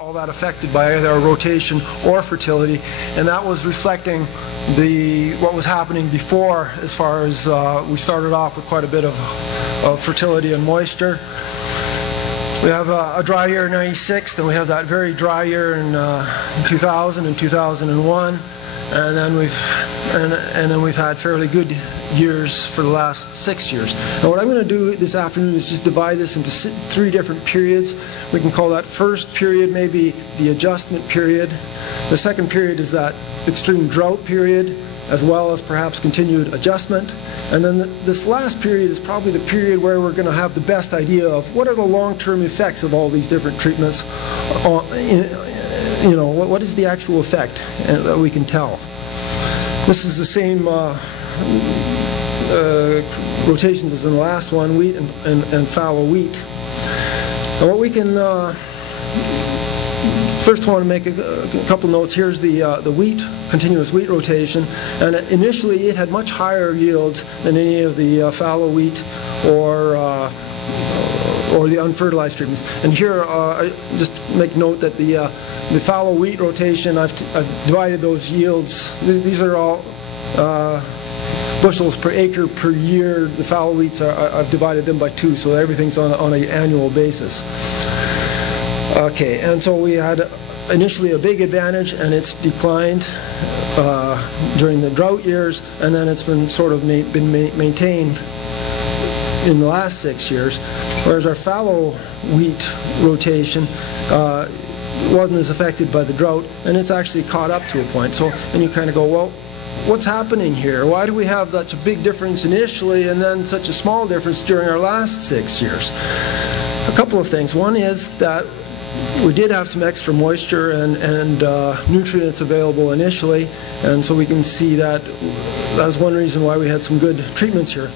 all that affected by either rotation or fertility, and that was reflecting what was happening before, as far as we started off with quite a bit of fertility and moisture. We have a dry year in '96, then we have that very dry year in 2000 and 2001, and then we've had fairly good years for the last 6 years. And what I'm going to do this afternoon is just divide this into 3 different periods. We can call that first period maybe the adjustment period. The second period is that extreme drought period, as well as perhaps continued adjustment. And then this last period is probably the period where we're going to have the best idea of what are the long-term effects of all these different treatments. You know, what is the actual effect that we can tell. This is the same rotations as in the last one, wheat and fallow wheat. And what we can first want to make a couple notes. Here's the wheat, continuous wheat rotation, and initially it had much higher yields than any of the fallow wheat or the unfertilized treatments. And here, I just make note that the fallow wheat rotation, I've divided those yields. These are all bushels per acre per year. The fallow wheats, I've divided them by 2, so everything's on an annual basis. Okay, and so we had initially a big advantage, and it's declined during the drought years, and then it's been sort of maintained in the last 6 years, whereas our fallow wheat rotation wasn't as affected by the drought, and it's actually caught up to a point. So then you kind of go, well, what's happening here? Why do we have such a big difference initially and then such a small difference during our last 6 years? A couple of things. One is that we did have some extra moisture and nutrients available initially, and so we can see that that's one reason why we had some good treatments here.